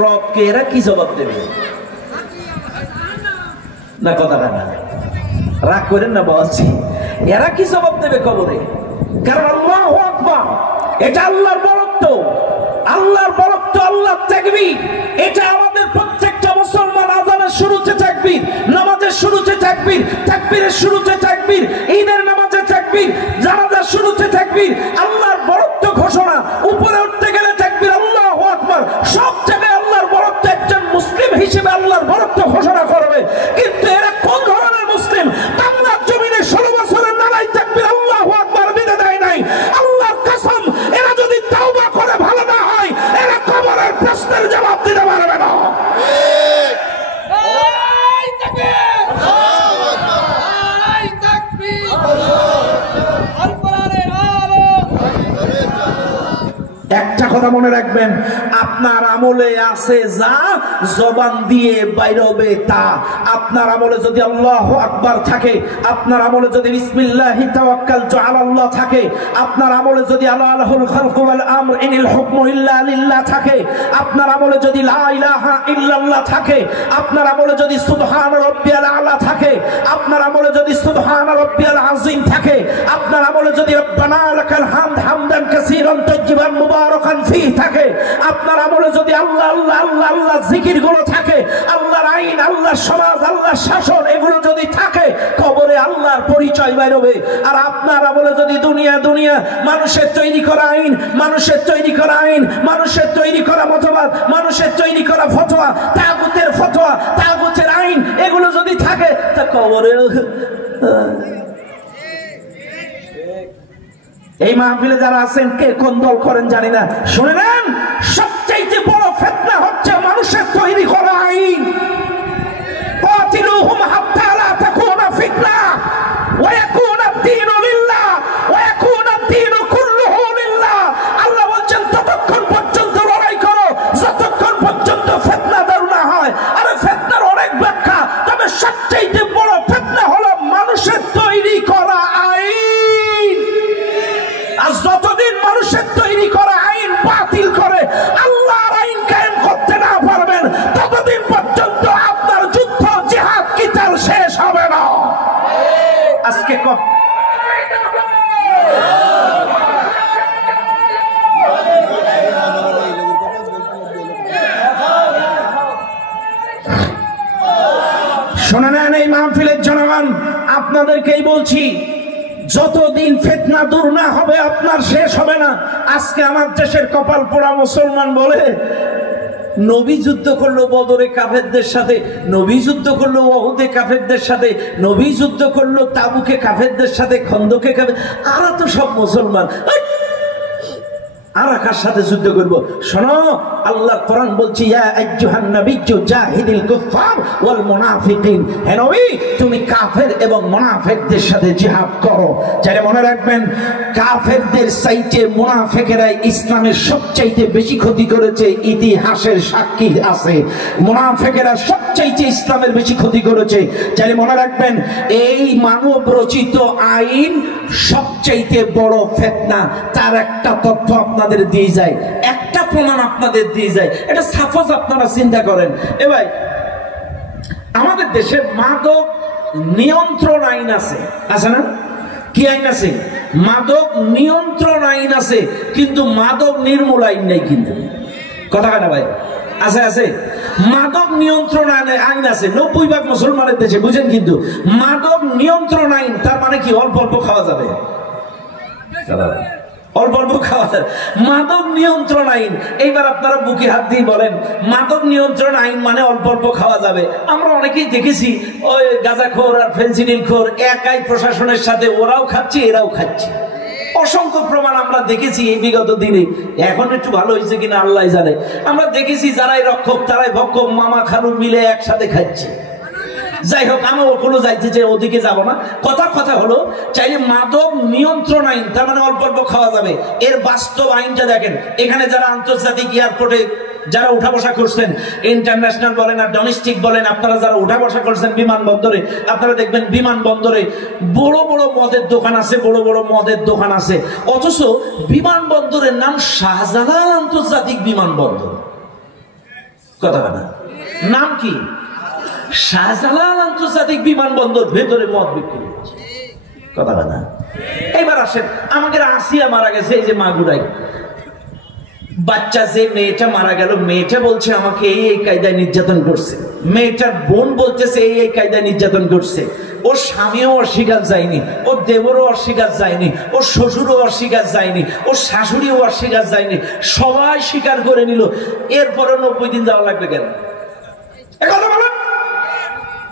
রবকে এরা কি জবাব দেবে? না কথাটা না, রাগ করেন না বলছি, এরা কি জবাব দেবে কবরে? কারণ আল্লাহু আকবার, এটা আল্লাহর বরত্ব, আল্লাহর বরত্ব, আল্লাহর তাকবীর। এটা আমাদের প্রত্যেকটা মুসলমান আযানের শুরুতে তাকবীর, নামাজের শুরুতে তাকবীর, তাকবীরের শুরুতে তাকবীর, ঈদের নামাজে তাকবীর, জানাজার শুরুতে তাকবীর। আল্লাহর বরত্ব ঘোষণা, উপরে উঠতে গেলে তাকবীর, আল্লাহু আকবার। সব জায়গায় আল্লাহর বরত্ব, একজন মুসলিম হিসেবে আল্লাহর বরত্ব ঘোষণা করবে। কিন্তু এরা কোন ধরনের মুসলিম? বাংলার জমিনে 16 বছরের নারাই তাকবীর আল্লাহু আকবার বিদে দেয় নাই। আল্লাহর কসম, এরা যদি তাওবা করে ভালো না হয়, এরা কবরের প্রশ্নের জবাব দিতে পারবে না। একটা কথা মনে রাখবেন, আপনার আমলে আছে যা, জবান দিয়ে বাইর হবে তা। আপনার আমলে যদি আল্লাহু আকবার থাকে, আপনার আমলে যদি বিসমিল্লাহি তাওয়াক্কালতু আলাল্লাহ থাকে, আপনার আমলে যদি আলাহুল খালকু ওয়াল আমর ইনিল হুকমু ইল্লা লিল্লাহ থাকে, আপনার আমলে যদি লা ইলাহা ইল্লাল্লাহ থাকে, আপনার আমলে যদি সুবহান রাব্বিয়াল আলা থাকে, আপনার আমলে যদি সুবহান রাব্বিয়াল আযীম থাকে, আপনার আমলে যদি রব্বানা লাকাল হামদ হামদান কাসীরান তাইয়িবান মুবারাকান ফীহি থাকে, আপনার আমলে যদি আল্লাহ আল্লাহ আল্লাহ আল্লাহ জিকির গুলো থাকে, আল্লাহর আইন, আল্লাহর সমাজ, আল্লাহর শাসন এগুলো যদি থাকে, কবরে আল্লাহর পরিচয় বের হবে। আর আপনার আমলে যদি দুনিয়া দুনিয়া, মানুষের তৈরি করা আইন, মানুষের তৈরি করা আইন, মানুষের তৈরি করা মতবাদ, মানুষের তৈরি করা ফতোয়া, তাগুতের ফতোয়া, তাগুতের আইন এগুলো যদি থাকে, তা কবরে এই মাহফিলে যারা আছেন কে কোন দল করেন জানি না, শুনে নেন, সবচেয়ে বড় ফিতনা হচ্ছে মানুষের তৈরি করা আইন। কাতিলুহুম হাত্তা লা তাকুনা ফিতনা ওয়া ইয়াকুনা আদ-দীনু লিল্লাহ ওয়া ইয়াকুনা আদ-দীনু কুল্লুহু লিল্লাহ। আল্লাহ বলেন ততক্ষণ পর্যন্ত লড়াই করো যতক্ষণ পর্যন্ত ফিতনা দূর না হয়। আরে ফিতনার অনেক ব্যাখ্যা, তবে সবচেয়ে বড় ফিতনা হলো মানুষের তৈরি করা আইন। আর যতদিন মানুষের তৈরি করা আইন বাতিল করে আল্লাহর আইন কায়েম করতে না পারবেন, ততদিন পর্যন্ত আপনার যুদ্ধ, জিহাদ, কিতাল শেষ হবে না। আজকে শুনে নেন এই মাহফিলের জনগণ, আপনাদেরকেই বলছি, যতদিন ফিতনা দূর না হবে আপনার শেষ হবে না। আজকে আমার দেশের কপাল পোড়া মুসলমান বলে, নবী যুদ্ধ করলো বদরে কাফেরদের সাথে, নবী যুদ্ধ করলো উহুদে কাফেরদের সাথে, নবী যুদ্ধ করলো তাবুকে কাফেরদের সাথে, খন্দকে কাফের, আর তো সব মুসলমান, আর কার সাথে যুদ্ধ করব? শোনো, আল্লাহ কোরআন বলছে, ইয়া আইয়ুহান নাবিয়্যু জাহিদিল কুফার ওয়াল মুনাফিকিন, হে নবী তুমি কাফের এবং মুনাফিকদের সাথে জিহাদ করো। যারা মনে রাখবেন, কাফেরদের চাইতে মুনাফিকেরাই ইসলামের সবচাইতে বেশি ক্ষতি করেছে, ইতিহাসের সাক্ষী আছে। মুনাফিকেরা সবচাইতে ইসলামের বেশি ক্ষতি করেছে। যারা মনে রাখবেন, এই মানব রচিত আইন সবচাইতে বড় ফিতনা। তার একটা তথ্য আপনাদের দিয়ে যায়, একটা প্রমাণ আপনাদের দিয়ে যায়। এটা সাপোজ আপনারা চিন্তা করেন, এ ভাই আমাদের দেশে মাদক নিয়ন্ত্রণ আইন আছে, আছে না? কি আইন আছে? মাদক নিয়ন্ত্রণ আইন আছে, কিন্তু মাদক নির্মূল আইন নেই। কিন্তু কথা কেন ভাই? আছে আছে, মাদক নিয়ন্ত্রণ আইন আছে 90% মুসলমানের দেশে, বুঝেন? কিন্তু মাদক নিয়ন্ত্রণ আইন তার মানে কি? অল্প অল্প খাওয়া যাবে, অল্প অল্প খাওয়া যাবে। মাদক নিয়ন্ত্রণ আইন, এইবার আপনারা বুকে হাত দিয়ে বলেন, মাদক নিয়ন্ত্রণ আইন মানে অল্প অল্প খাওয়া যাবে। আমরা অনেকেই দেখেছি, ওই গাঁজাখোর আর ফেন্সিডিল-খোর একাই প্রশাসনের সাথে, ওরাও খাচ্ছে এরাও খাচ্ছে। অসংখ্য প্রমাণ আমরা দেখেছি এই বিগত দিনে। এখন একটু ভালো হয়েছে কিনা আল্লাহ জানে। আমরা দেখেছি যারাই রক্ষক তারাই ভক্ষক, মামা খালু মিলে একসাথে খাচ্ছে। যাই হোক, আমি ওগুলো যাইতে চাই, ওদিকে যাব না। কথা হলো, চাইলে মাদক নিয়ন্ত্রণ আইন তার মানে অল্প অল্প খাওয়া যাবে, এর বাস্তব আইনটা দেখেন। এখানে যারা আন্তর্জাতিক এয়ারপোর্টে যারা উঠা বসা করছেন, ইন্টারন্যাশনাল বলেন আর ডোমেস্টিক বলেন, আপনারা যারা উঠা বসা করছেন বিমানবন্দরে, আপনারা দেখবেন বিমানবন্দরে বড় বড় মদের দোকান আছে, বড় বড় মদের দোকান আছে, অথচ বিমানবন্দরের নাম শাহজালাল আন্তর্জাতিক বিমানবন্দর। কথা না, নাম কি? শাহজালাল আন্তর্জাতিক বিমানবন্দর ভেতরে মদ বিক্রি হচ্ছে, কথা না। এবার আসেন, আমাদের আসিয়া মারা গেছে এই যে মাগুরাই, বাচ্চা যে মেয়েটা মারা গেল, মেয়েটা বলছে আমাকে এই কায়দায় নির্যাতন করছে, মেয়েটার বোন বলতেছে এই কায়দায় নির্যাতন করছে, ওর স্বামীও অস্বীকার যায়নি, ওর দেবরও অস্বীকার যায়নি, ওর শ্বশুরও অস্বীকার যায়নি, ওর শাশুড়িও অস্বীকার যায়নি, সবাই স্বীকার করে নিল। এরপরে 90 দিন যাওয়া লাগবে কেন? কথা বলেন,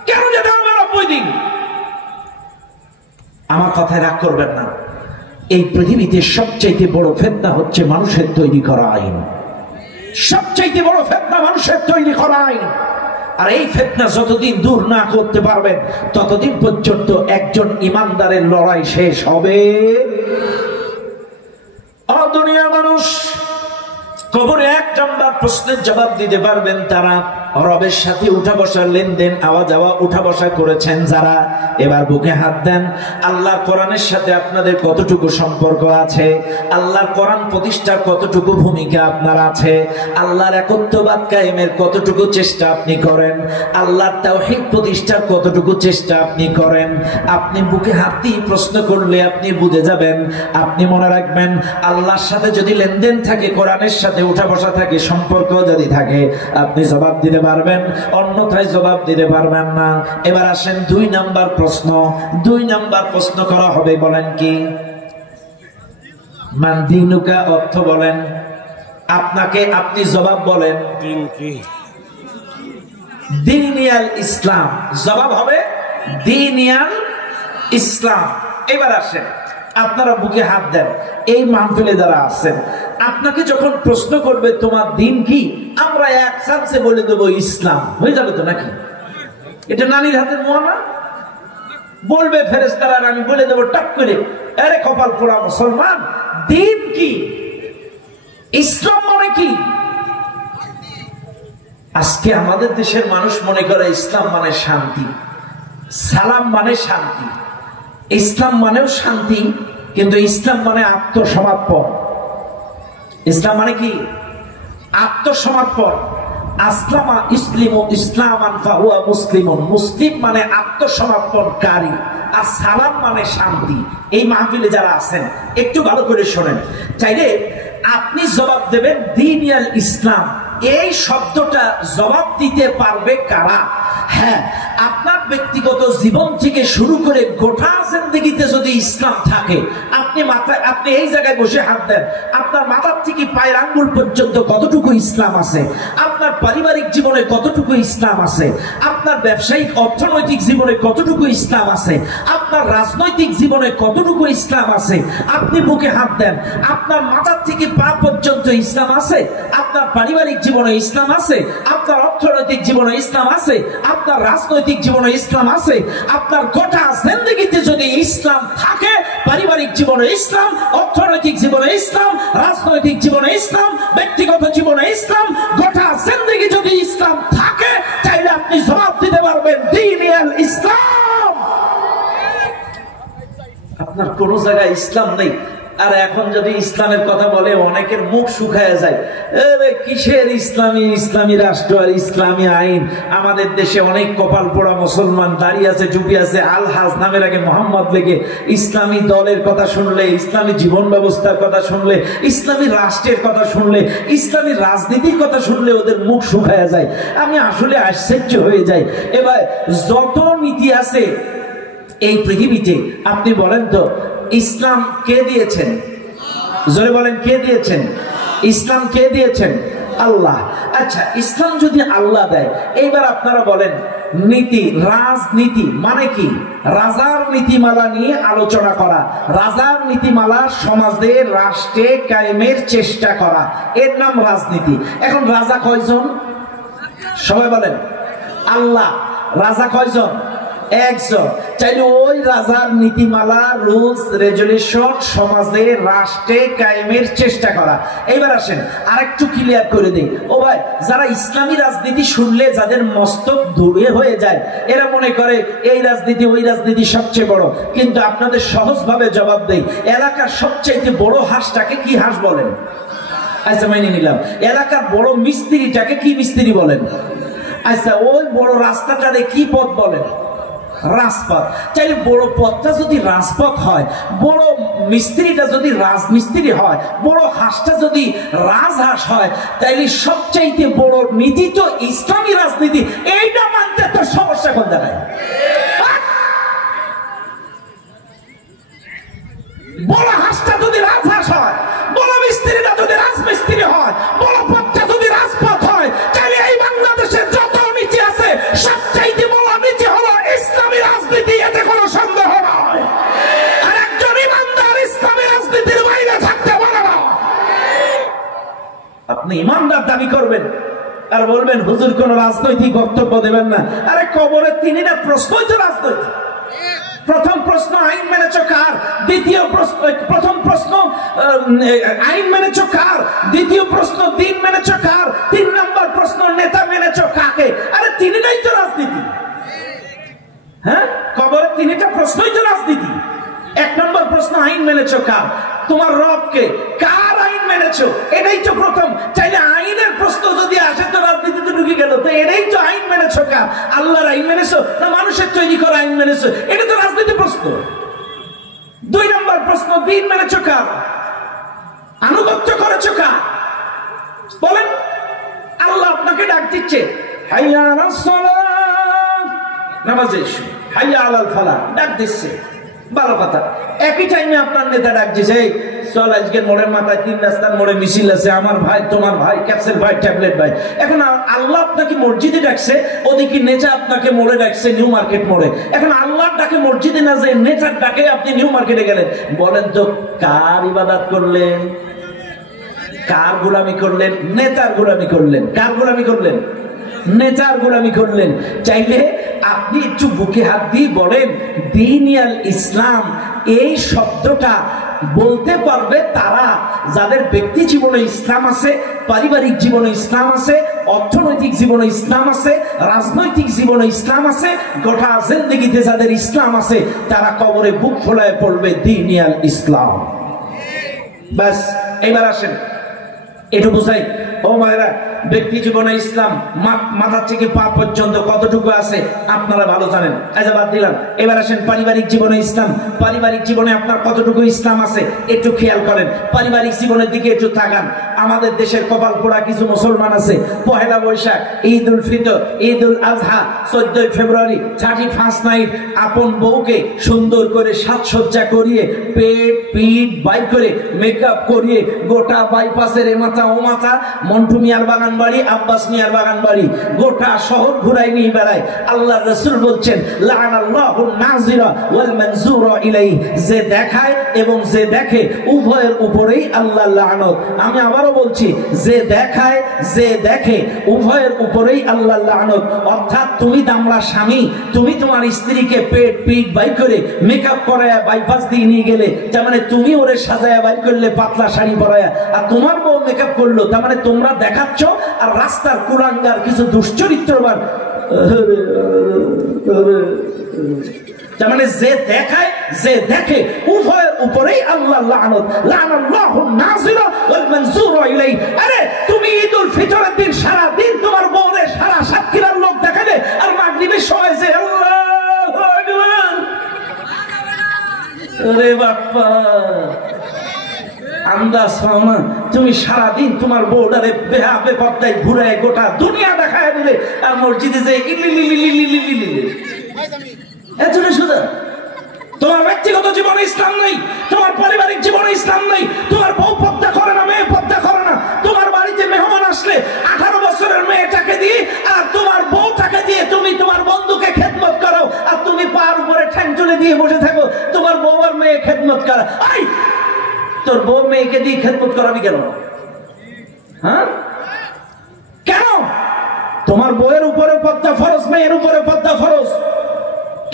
কেন যেতে হবে 90 দিন? আমার কথায় রাগ করবেন না। এই পৃথিবীতে সবচাইতে বড় ফিতনা হচ্ছে মানুষের তৈরি করা আইন। সবচাইতে বড় ফিতনা মানুষের তৈরি করা আইন। আর এই ফিতনা যতদিন দূর না করতে পারবেন ততদিন পর্যন্ত একজন ইমানদারের লড়াই শেষ হবে। দুনিয়ার মানুষ কবরে 1 নাম্বার প্রশ্নের জবাব দিতে পারবেন তারা রবের সাথে উঠা বসার লেনদেন, আওয়া যাওয়া উঠা বসা করেছেন যারা। এবার বুকে হাত দেন। আল্লাহর কোরআনের সাথে আপনাদের কতটুকু সম্পর্ক আছে? আল্লাহর কোরআন প্রতিষ্ঠার কতটুকু ভূমিকা আপনার আছে? আল্লাহর একত্ববাদ কায়েমের কতটুকু চেষ্টা আপনি করেন? আল্লাহর তাওহীদ প্রতিষ্ঠার কতটুকু চেষ্টা আপনি করেন? আপনি বুকে হাত দিয়ে প্রশ্ন করলে আপনি বুঝে যাবেন। আপনি মনে রাখবেন, আল্লাহর সাথে যদি লেনদেন থাকে, কোরআনের সাথে উঠা বসা থাকে, সম্পর্ক যদি থাকে, আপনি জবাব দিতে পারবেন, অন্যথায় জবাব দিতে পারবেন না। এবার আসেন 2 নাম্বার প্রশ্ন। 2 নাম্বার প্রশ্ন করা হবে, বলেন কি? মান দীনুকা, অর্থ বলেন। আপনাকে আপনি জবাব বলেন দিন কি? দীনিয়াল ইসলাম। জবাব হবে দীনিয়াল ইসলাম। এবার আসেন, আপনারা বুকে হাত দেন। এই মাহফিলে যারা আছেন, আপনাকে যখন প্রশ্ন করবে তোমার দিন কি, আমরা এক চান্সে বলে দেবো ইসলাম। হয়ে যাবে তো নাকি? এটা নানির হাতের মোয়া না? বলবে ফেরেশতারা, আমি বলে দেবো টপ করে, আরে কপাল পোড়া মুসলমান, দিন কি? ইসলাম মানে কি? আজকে আমাদের দেশের মানুষ মনে করে ইসলাম মানে শান্তি, সালাম মানে শান্তি। ইসলাম মানেও শান্তি, কিন্তু ইসলাম মানে আত্মসমর্পণ। ইসলাম মানে কি? আত্মসমর্পণ। আসলামা ইসলিমু ইসলামান ফাহুয়া মুসলিমুন। মুসলিম মানে আত্মসমর্পণকারী, আর সালাম মানে শান্তি। এই মাহফিলে যারা আছেন একটু ভালো করে শোনেন। চাইলে আপনি জবাব দেবেন দীনিয়াল ইসলাম। এই শব্দটা জবাব দিতে পারবে কারা? হ্যাঁ, আপনার ব্যক্তিগত জীবন থেকে শুরু করে গোটা জিন্দেগিতে যদি ইসলাম থাকে, আপনি এই জায়গায় বসে হাত দেন, আপনার মাথার থেকে পায়ের আঙ্গুল পর্যন্ত কতটুকু ইসলাম আছে, আপনার পারিবারিক জীবনে কতটুকু ইসলাম আছে, আপনার ব্যবসায়িক অর্থনৈতিক জীবনে কতটুকু ইসলাম আছে, আপনার রাজনৈতিক জীবনে কতটুকু ইসলাম আছে, আপনি বুকে হাত দেন। আপনার মাথার থেকে পা পর্যন্ত ইসলাম আছে, আপনার পারিবারিক জীবনে ইসলাম আছে, আপনার অর্থনৈতিক জীবনে ইসলাম আছে, আপনার রাজনৈতিক জীবনে ইসলাম আছে। আপনার গোটা জিন্দেগিতে যদি ইসলাম থাকে, পারিবারিক জীবনে ইসলাম, অর্থনৈতিক জীবনে ইসলাম, রাজনৈতিক জীবনে ইসলাম, ব্যক্তিগত জীবনে ইসলাম, গোটা জিন্দেগি যদি ইসলাম থাকে, তাইলে আপনি জবাব দিতে পারবেন দীনিয়াল ইসলাম। আপনার কোন জায়গায় ইসলাম নেই, আর এখন যদি ইসলামের কথা বলে অনেকের মুখ শুকায় যায়। কিসের ইসলামী? ইসলামী রাষ্ট্র আর ইসলামী আইন। আমাদের দেশে অনেক কপাল পোড়া মুসলমান দাঁড়িয়ে আছে, টুপি আছে, আল হাজ নামের আগে মোহাম্মদ লেগে ইসলামী দলের কথা শুনলে, ইসলামী জীবন ব্যবস্থার কথা শুনলে, ইসলামী রাষ্ট্রের কথা শুনলে, ইসলামী রাজনীতির কথা শুনলে ওদের মুখ শুকায় যায়। আমি আসলে আশ্চর্য হয়ে যাই। এবার যত নীতি আছে এই পৃথিবীতে, আপনি বলেন তো ইসলাম কে দিয়েছেন? জোরে বলেন, কে দিয়েছেন? ইসলাম কে দিয়েছেন? আল্লাহ। আচ্ছা, ইসলাম যদি আল্লাহ দেয়, এইবার আপনারা বলেন নীতি, রাজনীতি মানে কি? রাজার নীতিমালা নিয়ে আলোচনা করা, রাজার নীতিমালা সমাজে রাষ্ট্রে কায়েমের চেষ্টা করা, এর নাম রাজনীতি। এখন রাজা কয়জন? সবাই বলেন আল্লাহ। রাজা কয়জন? একজন। চাইলে ওই রাজার নীতিমালা, রুলস রেজুলেশন সমাজে রাষ্ট্রে কায়েমের চেষ্টা করা। এবার আসেন আরেকটু ক্লিয়ার করে দেই। ও ভাই, যারা ইসলামী রাজনীতি শুনলে যাদের মস্তক দূরে হয়ে যায়, এরা মনে করে এই রাজনীতি ওই রাজনীতি সবচেয়ে বড়। কিন্তু আপনাদের সহজভাবে জবাব দেই, এলাকার সবচেয়ে বড় হাঁসটাকে কি হাঁস বলেন? আচ্ছা মেনে নিলাম। এলাকার বড় মিস্ত্রিটাকে কি মিস্ত্রি বলেন? আচ্ছা ওই বড় রাস্তাটারে কি পথ বলেন? রাজপথ। চাইলে বড় পথটা যদি রাজপথ হয়, বড় মিস্ত্রিটা যদি রাজমিস্ত্রি হয়, বড় হাঁসটা যদি রাজহাঁস হয়, তাইলে সবচাইতে বড় নীতি তো ইসলামী রাজনীতি। এইটা মানতে তো সমস্যা কোন জায়গায়? বড় হাঁসটা যদি রাজহাঁস হয়, বড় মিস্ত্রিটা যদি রাজমিস্ত্রি হয়, বড় পথটা যদি রাজপথ হয়, তাহলে এই বাংলাদেশের যত নীতি আছে সবচাইতে বড় নীতি হলো ইসলামী রাজনীতি। এতে কোনো সন্দেহ নয়। আর একজন ইমানদার ইসলামী রাজনীতির বাইরে থাকতে পারে না। আপনি ইমানদার দাবি করবেন আর বলবেন হুজুর কোন রাজনৈতিক বক্তব্য দেবেন না। আরে কবরের তিনটা প্রশ্নই তো রাজনৈতিক। প্রথম প্রশ্ন আইন মেনেছ কার? দ্বিতীয় প্রশ্ন প্রথম প্রশ্ন আইন মেনেছ কার? দ্বিতীয় প্রশ্ন দিন মেনেছ কার? 3 নম্বর প্রশ্ন নেতা মেনেছ কাকে? আরে তিনটাই তো রাজনীতি। হ্যাঁ, কবরের তিনটা প্রশ্নই তো রাজনীতি। 1 নম্বর প্রশ্ন আইন মেনেছ কার? তোমার রবকে। কার আইন মেনেছ? এটাই তো প্রথম। চাইলে আইনের প্রশ্ন যদি আসে তো রাজনীতিতে ঢুকে গেল। তো এটাই তো আইন মেনেছ কার? আল্লাহর আইন মেনেছ না মানুষের তৈরি করা আইন মেনেছ? এটা তো রাজনীতি প্রশ্ন। 2 নম্বর প্রশ্ন দিন মেনেছ কার? আনুগত্য করেছ কার? বলেন। আল্লাহ আপনাকে ডাক দিচ্ছে, হাইয়া আলাস সালাত, নামাজে এসো। হাইয়া আলাল ফালাহ, ডাক দিচ্ছে। ভালো কথা। একই টাইমে আপনার নেতা ডাক দিছে, চল আজকের মোড়ের মাথায় 3 রাস্তার মোড়ে মিছিল আছে, আমার ভাই, তোমার ভাই, ক্যাপসেল ভাই, ট্যাবলেট ভাই। এখন আল্লাহ আপনাকে মসজিদে ডাকছে, ওদিকে নেতা আপনাকে মোড়ে ডাকছে, নিউ মার্কেট মোড়ে। এখন আল্লাহর ডাকে মসজিদে না যায়, নেতার ডাকে আপনি নিউ মার্কেটে গেলেন। বলেন তো কার ইবাদত করলেন? কার গোলামি করলেন? নেতার গোলামি করলেন। কার গোলামি করলেন? নেতার গোলামি করলেন। চাইলে আপনি একটু বুকে হাত দিয়ে বলেন দ্বীনুল ইসলাম এই শব্দটা বলতে পারবে তারা যাদের ব্যক্তি জীবনে ইসলাম আছে, পারিবারিক জীবনে ইসলাম আছে, অর্থনৈতিক জীবনে ইসলাম আছে, রাজনৈতিক জীবনে ইসলাম আছে, গোটা জিন্দেগিতে যাদের ইসলাম আছে, তারা কবরে বুক ফোলায় পড়বে দ্বীনুল ইসলাম। বাস এবার আসেন একটু বুঝাই। ও মায়েরা, ব্যক্তি জীবনে ইসলাম মাথা থেকে পা পর্যন্ত কতটুকু আছে আপনারা ভালো জানেন। আচ্ছা বাদ দিলাম। এবার আসেন পারিবারিক জীবনে ইসলাম। পারিবারিক জীবনে আপনার কতটুকু ইসলাম আছে একটু খেয়াল করেন। পারিবারিক জীবনের দিকে একটু তাকান। আমাদের দেশের কপাল পোড়া কিছু মুসলমান আছে, পহেলা বৈশাখ, ঈদ উল ফিতর, ঈদ উল আজহা, 14 ফেব্রুয়ারি, 31 নাইট আপন বউকে সুন্দর করে সাজসজ্জা করিয়ে পেট পিঠ বাইর করে মেকআপ করিয়ে গোটা বাইপাসের এ মাথা ও মাথা, মন্টু মিয়ার বাগান বাড়ি, আব্বাস মিয়ার বাগান বাড়ি, গোটা শহর ঘুরাই নিয়ে বেড়ায়। আল্লাহ রাসূল বলছেন লাআনাল্লাহু নাযিরা ওয়াল মানযুরা ইলাইহি, যে দেখায় এবং যে দেখে উভয়ের উপরেই আল্লাহ লানত। আমি আবারও বলছি, যে দেখায় যে দেখে উভয়ের উপরেই আল্লাহ লানত। অর্থাৎ তুমি দামড়া স্বামী, তুমি তোমার স্ত্রীকে পেট পিঠ বাই করে মেকআপ করায়া বাইপাস দিয়ে নিয়ে গেলে, তার মানে তুমি ওরে সাজায়া বাইর করলে পাতলা শাড়ি পরায়া, আর তোমার বউ মেকআপ করলো, তার মানে তোমরা দেখাচ্ছ। আর রাস্তার কুলাঙ্গার কিছু দুশ্চরিত্রবান, তার মানে যে দেখায় যে দেখে উভয়ের উপরেই আল্লাহ লানত। লানাল্লাহু নাযিরা ওয়াল মানযুরা ইলাইহি। আরে তুমি ঈদ উল ফিতরের দিন সারা দিন তোমার বউরে সারা সাতক্ষীরার লোক দেখালে, আর মাগরিবের সময় যে আল্লাহু আকবার, আরে বাপ্পা আন্দাজ পাও না? তুমি সারাদিন তোমার বউটারে বেহা বেপর্দায় ঘুরায় গোটা দুনিয়া দেখায় দিলে, আর মসজিদে যে তোমার ব্যক্তিগত জীবনে ইসলাম নেই, তোমার পারিবারিক জীবনে ইসলাম নেই, তোমার বউ পর্দা করে না, মেয়ে পর্দা করে না, তোমার বাড়িতে মেহমান আসলে 18 বছরের মেয়েটাকে দিয়ে আর তোমার বউটাকে দিয়ে তুমি তোমার বন্ধুকে খেদমত করো, আর তুমি পার উপরে ঠ্যাং তুলে দিয়ে বসে থাকো, তোমার বউ আর মেয়ে খেদমত করো। তোর বউ মেয়েকে দিয়ে খেদমত করাবি কেন? হ্যাঁ কেন? তোমার বউয়ের উপরে পর্দা ফরজ, মেয়ের উপরে পর্দা ফরজ।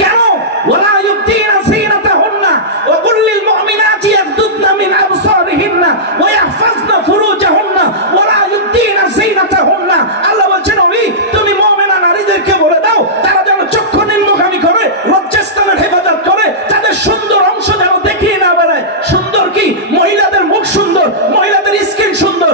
কেন? ওয়ালা ইউবদিনা যিনাতাহুন্না ওয়া কুল লিল মুমিনাতি ইয়াগদুদনা মিন আবসারিহিন্না ওয়া ইয়াহফাজনা ফুরুজাহুন্না ওয়ালা ইউবদিনা যিনাতাহুন্না। আল্লাহ বলেন ওই তুমি মুমিনা নারীদেরকে বলে দাও তারা যেন চক্ষু নিম্নগামী করে, লজ্জাস্থানের হেফাজত করে, তাদের সুন্দর অংশ যেন দেখিয়ে না বেড়ায়। সুন্দর কি? মহিলাদের মুখ সুন্দর, মহিলাদের স্কিন সুন্দর,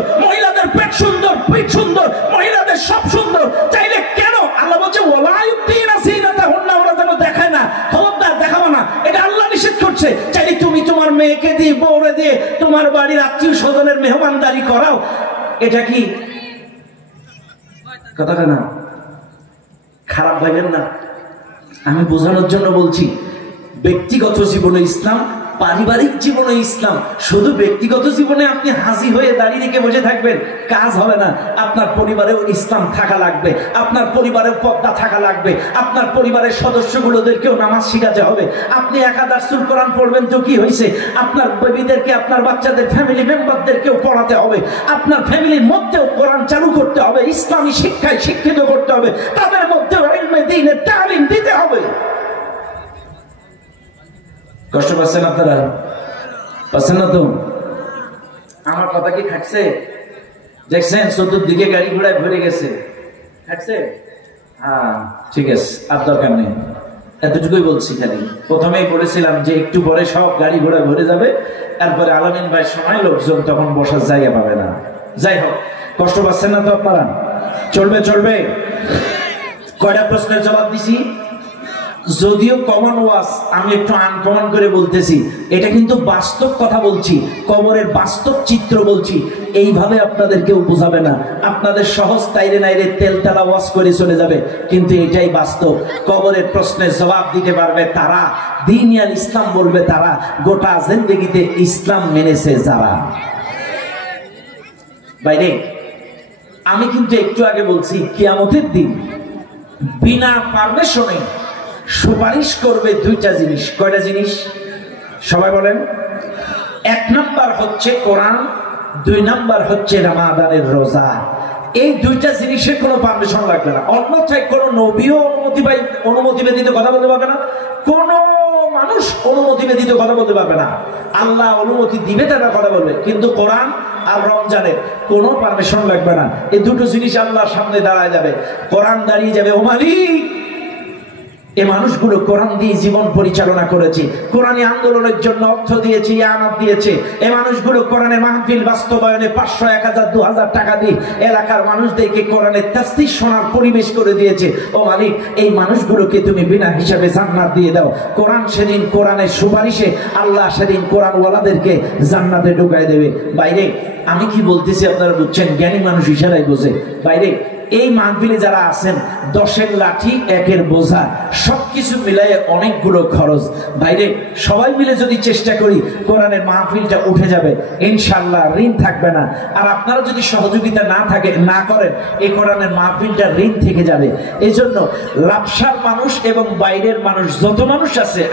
মেয়েকে দিয়ে বউরে দিয়ে তোমার বাড়ির আত্মীয় স্বজনের মেহমানদারি করাও, এটা কি কথা না? খারাপ ভাবেন না, আমি বোঝানোর জন্য বলছি। ব্যক্তিগত জীবনে ইসলাম, পারিবারিক জীবনে ইসলাম। শুধু ব্যক্তিগত জীবনে আপনি হাজি হয়ে দাঁড়িয়ে রেখে বসে থাকবেন, কাজ হবে না। আপনার পরিবারেও ইসলাম থাকা লাগবে, আপনার পরিবারের পর্দা থাকা লাগবে, আপনার পরিবারের সদস্যগুলোদেরকেও নামাজ শিখাতে হবে। আপনি একাদশুল কোরআন পড়বেন তো কি হয়েছে, আপনার বেবিদেরকে, আপনার বাচ্চাদের, ফ্যামিলি মেম্বারদেরকেও পড়াতে হবে। আপনার ফ্যামিলির মধ্যেও কোরআন চালু করতে হবে, ইসলামী শিক্ষায় শিক্ষিত করতে হবে, তাদের মধ্যেও ইলমে দ্বীনের তালিম দিতে হবে। কষ্ট পাচ্ছেন আপনারা? পাচ্ছেন না তো? আমার কথা কি খাটছে? দেখছেন চতুর্দিকে গাড়ি ঘোড়ায় ভরে গেছে, খাটছে? হ্যাঁ ঠিক আছে, আর দরকার নেই, এতটুকুই বলছি। খালি প্রথমেই বলেছিলাম যে একটু পরে সব গাড়ি ঘোড়া ভরে যাবে, তারপরে আলামিন ভাই সময় লোকজন তখন বসার জায়গা পাবে না। যাই হোক, কষ্ট পাচ্ছেন না তো আপনারা? চলবে চলবে। কয়টা প্রশ্নের জবাব দিছি? যদিও কমন ওয়াজ, আমি একটু আনকমন করে বলতেছি, এটা কিন্তু বাস্তব কথা বলছি, কবরের বাস্তব চিত্র বলছি। এইভাবে আপনাদের কেউ বোঝাবে না, আপনাদের সহজ তাইরে নাইরে তেলতালা ওয়াজ করে চলে যাবে, কিন্তু এটাই বাস্তব। কবরের প্রশ্নের জবাব দিতে পারবে তারা, দ্বীন ইসলাম বলবে তারা, গোটা জিন্দেগিতে ইসলাম মেনেছে যারা। বাইরে আমি কিন্তু একটু আগে বলছি, কিয়ামতের দিন বিনা পারমিশনে সুপারিশ করবে দুইটা জিনিস। কয়টা জিনিস সবাই বলেন? এক নাম্বার হচ্ছে কোরআন, দুই নাম্বার হচ্ছে রমাদানের রোজা। এই দুইটা জিনিসের কোনো পারমিশন লাগবে না, অন্যথায় কোনো নবীও অনুমতি ব্যতীত কথা বলতে পারবে না, কোনো মানুষ অনুমতি ব্যতীত কথা বলতে পারবে না। আল্লাহ অনুমতি দিবে তারা কথা বলবে, কিন্তু কোরআন আর রমজানের কোনো পারমিশন লাগবে না। এই দুটো জিনিস আল্লাহর সামনে দাঁড়ায় যাবে, কোরআন দাঁড়িয়ে যাবে, ও মালিক এই মানুষগুলো কোরআন দিয়ে জীবন পরিচালনা করেছে, কোরআনী আন্দোলনের জন্য অর্থ দিয়েছে, ইয়ানাত দিয়েছে। এই মানুষগুলো কোরআনের মাহফিল বাস্তবায়নে 500, 1000, 2000 টাকা দিয়ে এলাকার মানুষদেরকে কোরআনের তাফসীর শোনার পরিবেশ করে দিয়েছে। ও মালিক, এই মানুষগুলোকে তুমি বিনা হিসাবে জান্নাত দিয়ে দাও। কোরআন সেদিন, কোরআনের সুপারিশে আল্লাহ সেদিন কোরআন ওয়ালাদেরকে জান্নাতে ঢুকায় দেবে। বাইরে আমি কি বলতেছি আপনারা বুঝছেন? জ্ঞানী মানুষ ইশারায় বোঝে। বাইরে এই মাহফিলে যারা আছেন, 10-এর লাঠি 1-এর বোঝা, সবকিছু মিলাই অনেকগুলো খরচ। বাইরে সবাই মিলে যদি চেষ্টা করি, কোরআনের মাহফিলটা উঠে যাবে ইনশাআল্লাহ, ঋণ থাকবে না। আর আপনারা যদি সহযোগিতা না করেন, এই কোরআনের মাহফিলটা ঋণ থেকে যাবে। এই জন্য লাপসার মানুষ এবং বাইরের মানুষ যত মানুষ আছে